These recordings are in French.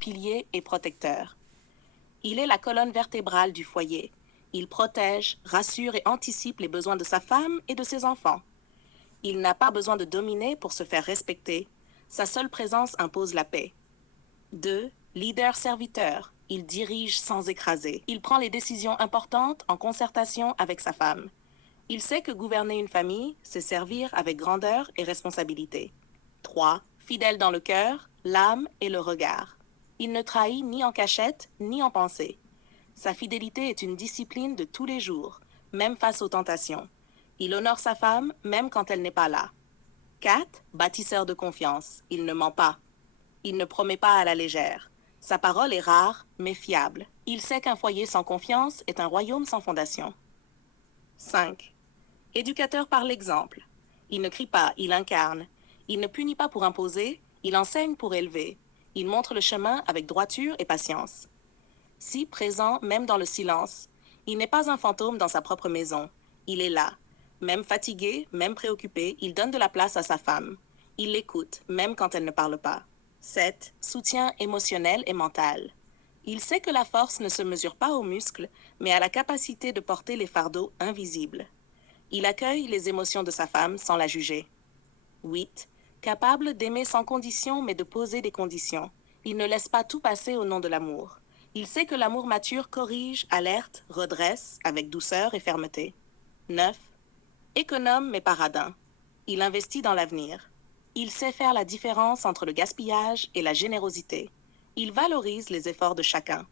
pilier et protecteur. Il est la colonne vertébrale du foyer. Il protège, rassure et anticipe les besoins de sa femme et de ses enfants. Il n'a pas besoin de dominer pour se faire respecter. Sa seule présence impose la paix. 2. Leader-serviteur. Il dirige sans écraser. Il prend les décisions importantes en concertation avec sa femme. Il sait que gouverner une famille, c'est servir avec grandeur et responsabilité. 3. Fidèle dans le cœur, l'âme et le regard. Il ne trahit ni en cachette, ni en pensée. Sa fidélité est une discipline de tous les jours, même face aux tentations. Il honore sa femme, même quand elle n'est pas là. 4. Bâtisseur de confiance. Il ne ment pas. Il ne promet pas à la légère. Sa parole est rare, mais fiable. Il sait qu'un foyer sans confiance est un royaume sans fondation. 5. Éducateur par l'exemple. Il ne crie pas, il incarne. Il ne punit pas pour imposer, il enseigne pour élever. Il montre le chemin avec droiture et patience. Si présent même dans le silence, il n'est pas un fantôme dans sa propre maison. Il est là. Même fatigué, même préoccupé, il donne de la place à sa femme. Il l'écoute, même quand elle ne parle pas. 7. Soutien émotionnel et mental. Il sait que la force ne se mesure pas aux muscles, mais à la capacité de porter les fardeaux invisibles. Il accueille les émotions de sa femme sans la juger. 8. Capable d'aimer sans condition mais de poser des conditions. Il ne laisse pas tout passer au nom de l'amour. Il sait que l'amour mature corrige, alerte, redresse avec douceur et fermeté. 9. Économe mais pas radin. Il investit dans l'avenir. Il sait faire la différence entre le gaspillage et la générosité. Il valorise les efforts de chacun.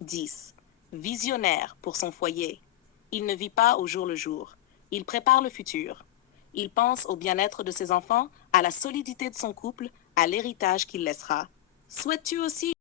10. Visionnaire pour son foyer. Il ne vit pas au jour le jour. Il prépare le futur. Il pense au bien-être de ses enfants, à la solidité de son couple, à l'héritage qu'il laissera. Souhaites-tu aussi